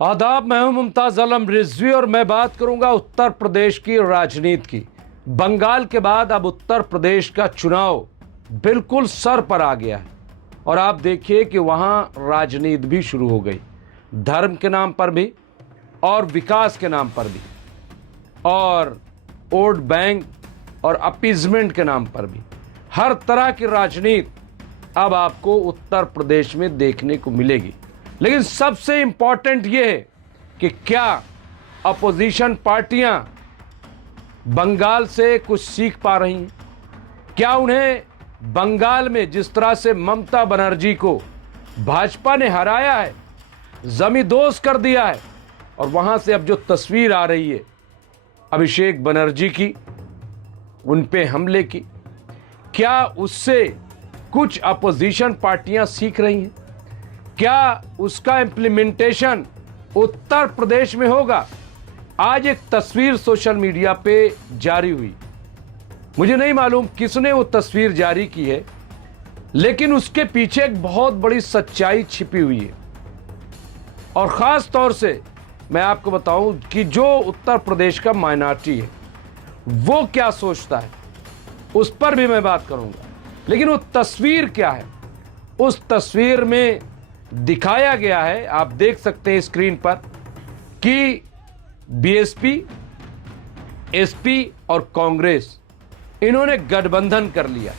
आदाब, मैं हूं मुमताज आलम रिजवी और मैं बात करूंगा उत्तर प्रदेश की राजनीति की। बंगाल के बाद अब उत्तर प्रदेश का चुनाव बिल्कुल सर पर आ गया है और आप देखिए कि वहां राजनीति भी शुरू हो गई, धर्म के नाम पर भी और विकास के नाम पर भी और वोट बैंक और अपीजमेंट के नाम पर भी। हर तरह की राजनीति अब आपको उत्तर प्रदेश में देखने को मिलेगी। लेकिन सबसे इंपॉर्टेंट यह है कि क्या अपोजिशन पार्टियां बंगाल से कुछ सीख पा रही हैं? क्या उन्हें बंगाल में जिस तरह से ममता बनर्जी को भाजपा ने हराया है, जमींदोज कर दिया है और वहां से अब जो तस्वीर आ रही है अभिषेक बनर्जी की, उन पे हमले की, क्या उससे कुछ अपोजिशन पार्टियां सीख रही हैं? क्या उसका इंप्लीमेंटेशन उत्तर प्रदेश में होगा? आज एक तस्वीर सोशल मीडिया पे जारी हुई, मुझे नहीं मालूम किसने वो तस्वीर जारी की है, लेकिन उसके पीछे एक बहुत बड़ी सच्चाई छिपी हुई है। और खास तौर से मैं आपको बताऊं कि जो उत्तर प्रदेश का माइनॉरिटी है वो क्या सोचता है, उस पर भी मैं बात करूंगा। लेकिन वो तस्वीर क्या है? उस तस्वीर में दिखाया गया है, आप देख सकते हैं स्क्रीन पर, कि बीएसपी, एसपी और कांग्रेस इन्होंने गठबंधन कर लिया।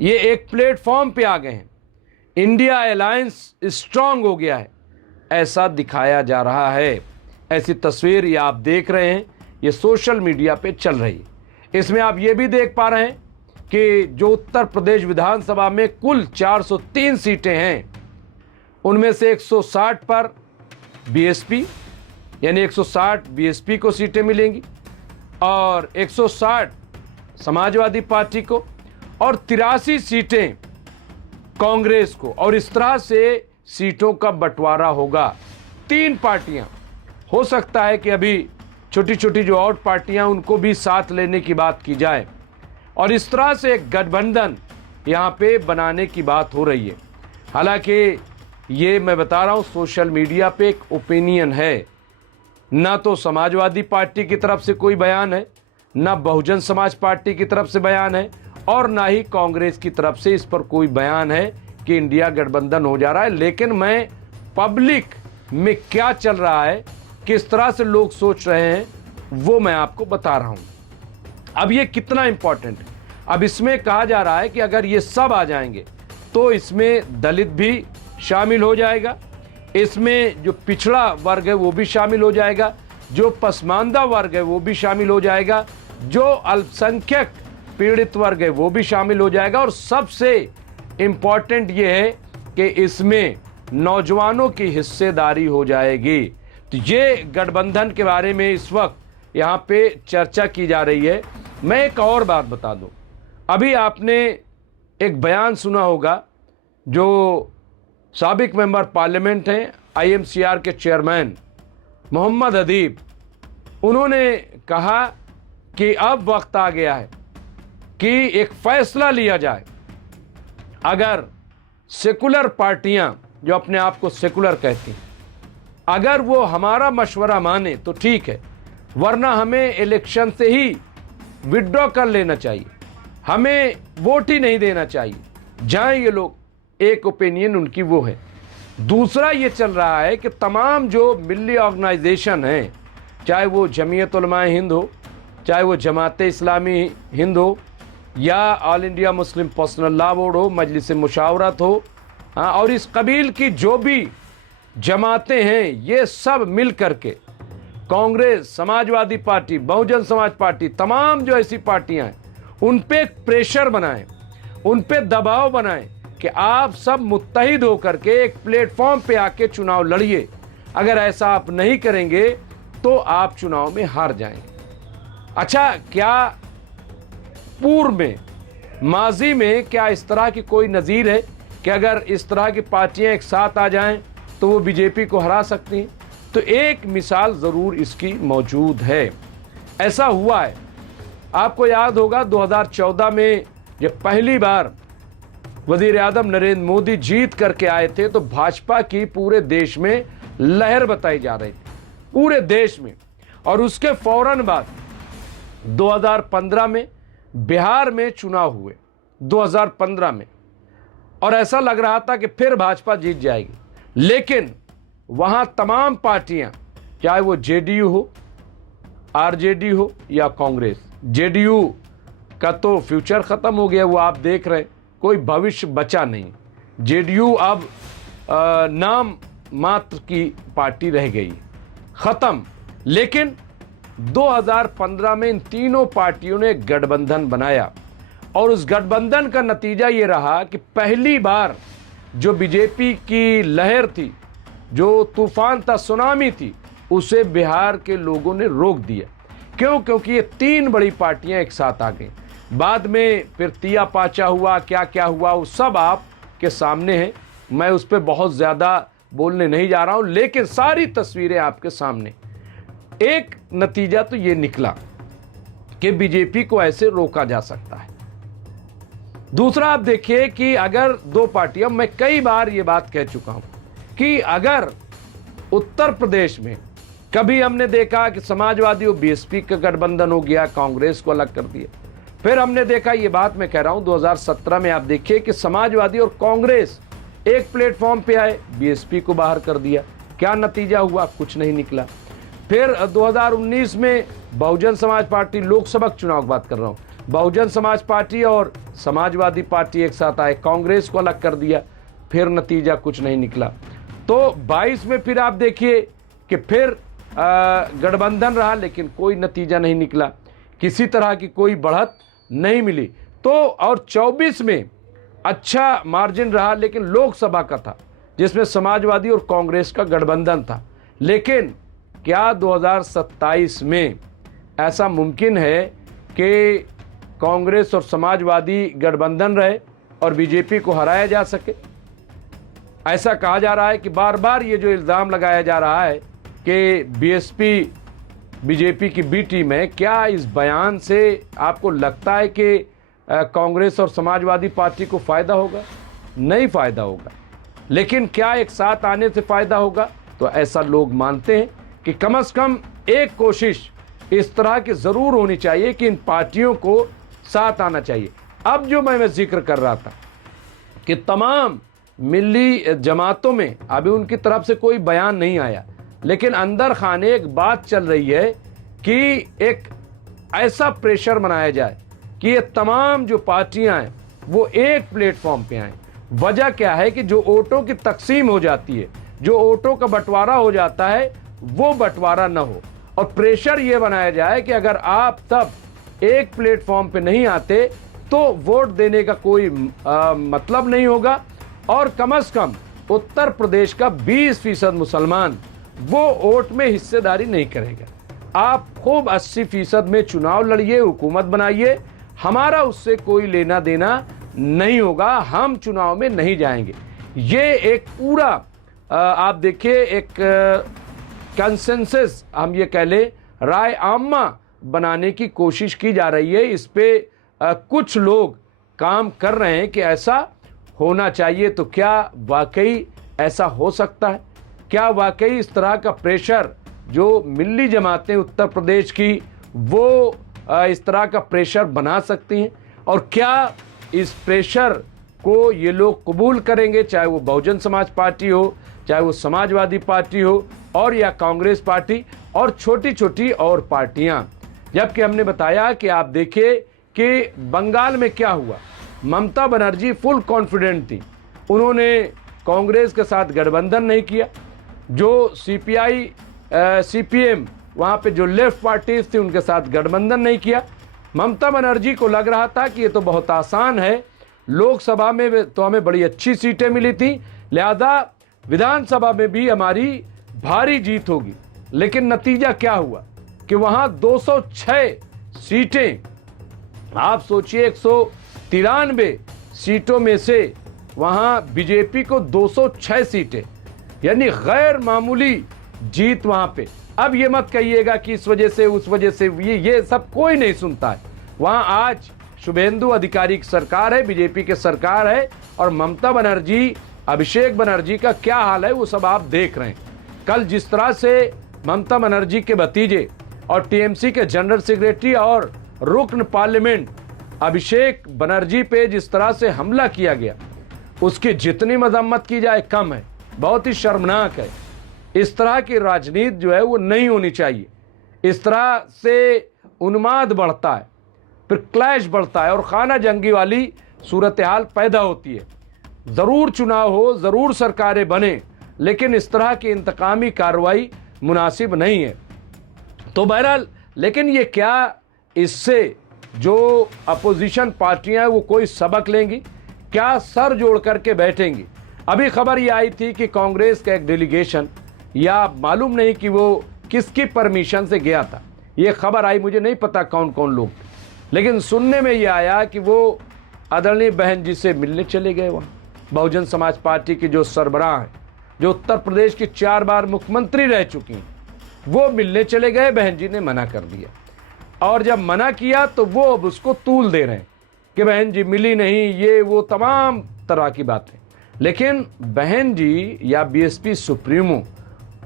ये एक प्लेटफॉर्म पे आ गए हैं, इंडिया अलायंस स्ट्रांग हो गया है, ऐसा दिखाया जा रहा है। ऐसी तस्वीर ये आप देख रहे हैं, ये सोशल मीडिया पे चल रही है। इसमें आप ये भी देख पा रहे हैं कि जो उत्तर प्रदेश विधानसभा में कुल 403 सीटें हैं, उनमें से 160 पर बीएसपी, यानी 160 बीएसपी को सीटें मिलेंगी और 160 समाजवादी पार्टी को और 83 सीटें कांग्रेस को, और इस तरह से सीटों का बंटवारा होगा। 3 पार्टियां, हो सकता है कि अभी छोटी छोटी जो और पार्टियां उनको भी साथ लेने की बात की जाए और इस तरह से एक गठबंधन यहां पे बनाने की बात हो रही है। हालांकि ये मैं बता रहा हूं सोशल मीडिया पे एक ओपिनियन है, ना तो समाजवादी पार्टी की तरफ से कोई बयान है, ना बहुजन समाज पार्टी की तरफ से बयान है और ना ही कांग्रेस की तरफ से इस पर कोई बयान है कि इंडिया गठबंधन हो जा रहा है। लेकिन मैं पब्लिक में क्या चल रहा है, किस तरह से लोग सोच रहे हैं, वो मैं आपको बता रहा हूं। अब ये कितना इंपॉर्टेंट है, अब इसमें कहा जा रहा है कि अगर ये सब आ जाएंगे तो इसमें दलित भी शामिल हो जाएगा, इसमें जो पिछड़ा वर्ग है वो भी शामिल हो जाएगा, जो पसमानदा वर्ग है वो भी शामिल हो जाएगा, जो अल्पसंख्यक पीड़ित वर्ग है वो भी शामिल हो जाएगा और सबसे इंपॉर्टेंट ये है कि इसमें नौजवानों की हिस्सेदारी हो जाएगी। तो ये गठबंधन के बारे में इस वक्त यहाँ पे चर्चा की जा रही है। मैं एक और बात बता दूं, अभी आपने एक बयान सुना होगा, जो साबिक मेंबर पार्लियामेंट हैं, आईएमसीआर के चेयरमैन मोहम्मद अदीब, उन्होंने कहा कि अब वक्त आ गया है कि एक फैसला लिया जाए। अगर सेकुलर पार्टियां, जो अपने आप को सेकुलर कहती हैं, अगर वो हमारा मशवरा माने तो ठीक है, वरना हमें इलेक्शन से ही विड्रॉ कर लेना चाहिए, हमें वोट ही नहीं देना चाहिए। जाएं ये लोग, एक ओपिनियन उनकी वो है। दूसरा ये चल रहा है कि तमाम जो मिली ऑर्गेनाइजेशन हैं, चाहे वो जमीयत उलमाए हिंद हो, चाहे वो जमात इस्लामी हिंद हो या all India Muslim personal law board हो, मजलिस मुशावरत हो, और इस कबील की जो भी जमातें हैं, ये सब मिल करके कांग्रेस, समाजवादी पार्टी, बहुजन समाज पार्टी, तमाम जो ऐसी पार्टियां हैं, उन पे प्रेशर बनाएं, उन पे दबाव बनाएं कि आप सब मुत्तहिद होकर के एक प्लेटफॉर्म पे आके चुनाव लड़िए। अगर ऐसा आप नहीं करेंगे तो आप चुनाव में हार जाएंगे। अच्छा, क्या पूर्व में, माजी में क्या इस तरह की कोई नज़ीर है कि अगर इस तरह की पार्टियां एक साथ आ जाएं तो वो बीजेपी को हरा सकती हैं? तो एक मिसाल ज़रूर इसकी मौजूद है। ऐसा हुआ है, आपको याद होगा 2014 में जब पहली बार वजीर आज़म नरेंद्र मोदी जीत करके आए थे तो भाजपा की पूरे देश में लहर बताई जा रही थी पूरे देश में। और उसके फौरन बाद 2015 में बिहार में चुनाव हुए, 2015 में, और ऐसा लग रहा था कि फिर भाजपा जीत जाएगी। लेकिन वहां तमाम पार्टियां, चाहे वो जेडीयू हो, आरजेडी हो या कांग्रेस, जेडीयू का तो फ्यूचर खत्म हो गया, वो आप देख रहे हैं, कोई भविष्य बचा नहीं। जेडीयू अब नाम मात्र की पार्टी रह गई, खत्म। लेकिन 2015 में इन तीनों पार्टियों ने गठबंधन बनाया और उस गठबंधन का नतीजा ये रहा कि पहली बार जो बीजेपी की लहर थी, जो तूफान था, सुनामी थी, उसे बिहार के लोगों ने रोक दिया। क्यों? क्योंकि ये तीन बड़ी पार्टियां एक साथ आ गई। बाद में फिर तिया पाचा हुआ, क्या क्या हुआ, वो सब आपके सामने है। मैं उस पर बहुत ज़्यादा बोलने नहीं जा रहा हूं, लेकिन सारी तस्वीरें आपके सामने। एक नतीजा तो ये निकला कि बीजेपी को ऐसे रोका जा सकता है। दूसरा, आप देखिए कि अगर दो पार्टियां, मैं कई बार ये बात कह चुका हूं कि अगर उत्तर प्रदेश में कभी हमने देखा कि समाजवादी और बीएसपी का गठबंधन हो गया, कांग्रेस को अलग कर दिया। फिर हमने देखा, ये बात मैं कह रहा हूं 2017 में, आप देखिए कि समाजवादी और कांग्रेस एक प्लेटफॉर्म पे आए, बीएसपी को बाहर कर दिया। क्या नतीजा हुआ? कुछ नहीं निकला। फिर 2019 में बहुजन समाज पार्टी, लोकसभा चुनाव की बात कर रहा हूं, बहुजन समाज पार्टी और समाजवादी पार्टी एक साथ आए, कांग्रेस को अलग कर दिया, फिर नतीजा कुछ नहीं निकला। तो 22 में फिर आप देखिए कि फिर गठबंधन रहा, लेकिन कोई नतीजा नहीं निकला, किसी तरह की कोई बढ़त नहीं मिली। तो और 24 में अच्छा मार्जिन रहा, लेकिन लोकसभा का था, जिसमें समाजवादी और कांग्रेस का गठबंधन था। लेकिन क्या 2027 में ऐसा मुमकिन है कि कांग्रेस और समाजवादी गठबंधन रहे और बीजेपी को हराया जा सके? ऐसा कहा जा रहा है कि बार बार ये जो इल्ज़ाम लगाया जा रहा है कि बीएसपी बीजेपी की बी टीम है, क्या इस बयान से आपको लगता है कि कांग्रेस और समाजवादी पार्टी को फ़ायदा होगा? नहीं फ़ायदा होगा। लेकिन क्या एक साथ आने से फ़ायदा होगा? तो ऐसा लोग मानते हैं कि कम से कम एक कोशिश इस तरह की ज़रूर होनी चाहिए कि इन पार्टियों को साथ आना चाहिए। अब जो मैं जिक्र कर रहा था कि तमाम मिली जमातों में अभी उनकी तरफ से कोई बयान नहीं आया, लेकिन अंदर खाने एक बात चल रही है कि एक ऐसा प्रेशर बनाया जाए कि ये तमाम जो पार्टियां हैं वो एक प्लेटफॉर्म पे आए। वजह क्या है कि जो वोटों की तकसीम हो जाती है, जो वोटों का बंटवारा हो जाता है, वो बंटवारा न हो। और प्रेशर ये बनाया जाए कि अगर आप सब एक प्लेटफॉर्म पे नहीं आते तो वोट देने का कोई मतलब नहीं होगा। और कम से कम उत्तर प्रदेश का 20% मुसलमान वो वोट में हिस्सेदारी नहीं करेगा। आप खूब 80% में चुनाव लड़िए, हुकूमत बनाइए, हमारा उससे कोई लेना देना नहीं होगा, हम चुनाव में नहीं जाएंगे। ये एक पूरा आप देखिए एक कंसेंसस, हम ये कह ले, राय आम्मा बनाने की कोशिश की जा रही है। इस पे कुछ लोग काम कर रहे हैं कि ऐसा होना चाहिए। तो क्या वाकई ऐसा हो सकता है? क्या वाकई इस तरह का प्रेशर जो मिली जमातें उत्तर प्रदेश की, वो इस तरह का प्रेशर बना सकती हैं? और क्या इस प्रेशर को ये लोग कबूल करेंगे, चाहे वो बहुजन समाज पार्टी हो, चाहे वो समाजवादी पार्टी हो, और या कांग्रेस पार्टी और छोटी छोटी और पार्टियां? जबकि हमने बताया कि आप देखिए कि बंगाल में क्या हुआ, ममता बनर्जी फुल कॉन्फिडेंट थी, उन्होंने कांग्रेस के साथ गठबंधन नहीं किया। जो सीपीआई सीपीएम वहाँ पे जो लेफ्ट पार्टीज थी, उनके साथ गठबंधन नहीं किया। ममता बनर्जी को लग रहा था कि ये तो बहुत आसान है, लोकसभा में तो हमें बड़ी अच्छी सीटें मिली थी, लिहाजा विधानसभा में भी हमारी भारी जीत होगी। लेकिन नतीजा क्या हुआ कि वहाँ 206 सीटें, आप सोचिए 193 सीटों में से वहाँ बीजेपी को 206 सीटें, यानी गैर मामूली जीत वहाँ पे। अब ये मत कहिएगा कि इस वजह से उस वजह से, ये सब कोई नहीं सुनता है। वहाँ आज शुभेंदु अधिकारी की सरकार है, बीजेपी की सरकार है, और ममता बनर्जी, अभिषेक बनर्जी का क्या हाल है वो सब आप देख रहे हैं। कल जिस तरह से ममता बनर्जी के भतीजे और टीएमसी के जनरल सेक्रेटरी और रुकन पार्लियामेंट अभिषेक बनर्जी पे जिस तरह से हमला किया गया, उसकी जितनी मजम्मत की जाए कम है, बहुत ही शर्मनाक है। इस तरह की राजनीति जो है वो नहीं होनी चाहिए। इस तरह से उन्माद बढ़ता है, फिर क्लैश बढ़ता है और खाना जंगी वाली सूरत हाल पैदा होती है। ज़रूर चुनाव हो, ज़रूर सरकारें बने, लेकिन इस तरह की इंतकामी कार्रवाई मुनासिब नहीं है। तो बहरहाल, लेकिन ये क्या इससे जो अपोजिशन पार्टियां वो कोई सबक लेंगी? क्या सर जोड़ करके बैठेंगी? अभी खबर ये आई थी कि कांग्रेस का एक डेलीगेशन, या मालूम नहीं कि वो किसकी परमिशन से गया था, ये खबर आई, मुझे नहीं पता कौन कौन लोग थे, लेकिन सुनने में ये आया कि वो आदरणीय बहन जी से मिलने चले गए। वहाँ बहुजन समाज पार्टी की जो सरबराह हैं, जो उत्तर प्रदेश की 4 बार मुख्यमंत्री रह चुकी हैं, वो मिलने चले गए। बहन जी ने मना कर दिया, और जब मना किया तो वो अब उसको तूल दे रहे हैं कि बहन जी मिली नहीं, ये वो तमाम तरह की बातें। लेकिन बहन जी या बीएसपी सुप्रीमो,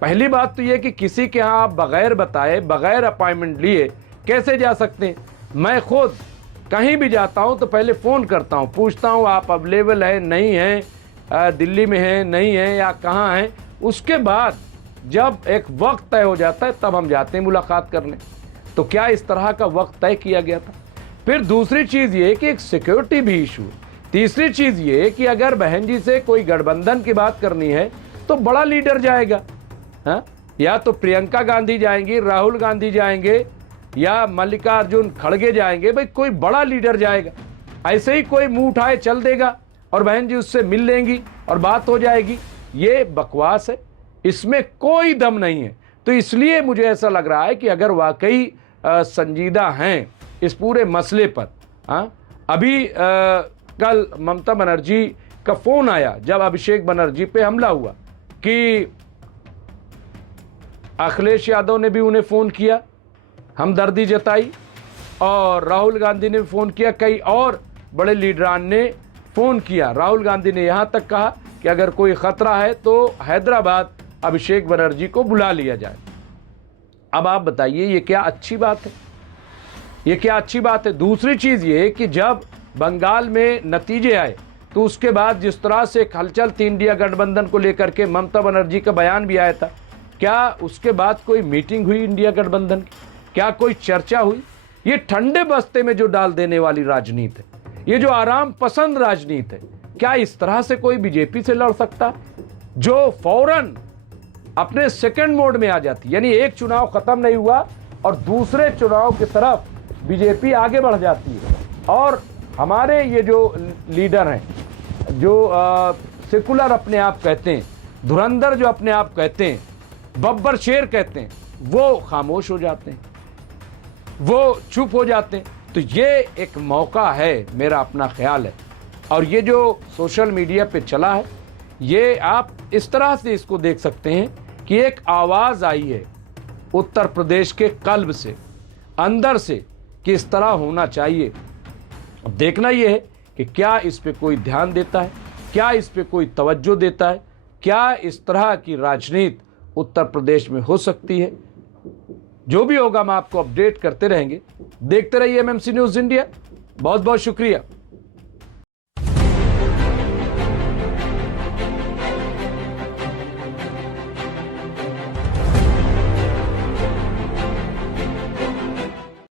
पहली बात तो ये कि किसी के यहाँ आप बगैर बताए, बगैर अपॉइंटमेंट लिए कैसे जा सकते हैं? मैं खुद कहीं भी जाता हूँ तो पहले फ़ोन करता हूँ, पूछता हूँ आप अवेलेबल है नहीं है, दिल्ली में है नहीं है, या कहाँ हैं। उसके बाद जब एक वक्त तय हो जाता है तब हम जाते हैं मुलाकात करने। तो क्या इस तरह का वक्त तय किया गया था? फिर दूसरी चीज़ ये कि एक सिक्योरिटी भी इशू। तीसरी चीज़ ये कि अगर बहन जी से कोई गठबंधन की बात करनी है तो बड़ा लीडर जाएगा, हाँ? या तो प्रियंका गांधी जाएंगी, राहुल गांधी जाएंगे, या मल्लिकार्जुन खड़गे जाएंगे। भाई कोई बड़ा लीडर जाएगा, ऐसे ही कोई मुंह उठाए चल देगा और बहन जी उससे मिल लेंगी और बात हो जाएगी। ये बकवास है, इसमें कोई दम नहीं है। तो इसलिए मुझे ऐसा लग रहा है कि अगर वाकई संजीदा हैं इस पूरे मसले पर, हाँ, अभी कल ममता बनर्जी का फोन आया जब अभिषेक बनर्जी पे हमला हुआ कि अखिलेश यादव ने भी उन्हें फ़ोन किया, हमदर्दी जताई, और राहुल गांधी ने फ़ोन किया, कई और बड़े लीडरान ने फ़ोन किया। राहुल गांधी ने यहाँ तक कहा कि अगर कोई ख़तरा है तो हैदराबाद अभिषेक बनर्जी को बुला लिया जाए। अब आप बताइए, ये क्या अच्छी बात है? ये क्या अच्छी बात है? दूसरी चीज़ ये कि जब बंगाल में नतीजे आए तो उसके बाद जिस तरह से एक हलचल थी इंडिया गठबंधन को लेकर के, ममता बनर्जी का बयान भी आया था, क्या उसके बाद कोई मीटिंग हुई इंडिया गठबंधन की? क्या कोई चर्चा हुई? ये ठंडे बस्ते में जो डाल देने वाली राजनीति है, ये जो आराम पसंद राजनीति है, क्या इस तरह से कोई बीजेपी से लड़ सकता, जो फौरन अपने सेकंड मोड में आ जाती? यानी एक चुनाव खत्म नहीं हुआ और दूसरे चुनाव की तरफ बीजेपी आगे बढ़ जाती है। और हमारे ये जो लीडर हैं, जो सेकुलर अपने आप कहते हैं, धुरंधर जो अपने आप कहते हैं, बब्बर शेर कहते हैं, वो खामोश हो जाते हैं, वो चुप हो जाते हैं। तो ये एक मौका है, मेरा अपना ख्याल है। और ये जो सोशल मीडिया पे चला है, ये आप इस तरह से इसको देख सकते हैं कि एक आवाज़ आई है उत्तर प्रदेश के कल्ब से, अंदर से, कि इस तरह होना चाहिए। अब देखना यह है कि क्या इस पे कोई ध्यान देता है, क्या इस पे कोई तवज्जो देता है, क्या इस तरह की राजनीति उत्तर प्रदेश में हो सकती है। जो भी होगा हम आपको अपडेट करते रहेंगे। देखते रहिए एमएमसी न्यूज़ इंडिया। बहुत बहुत शुक्रिया।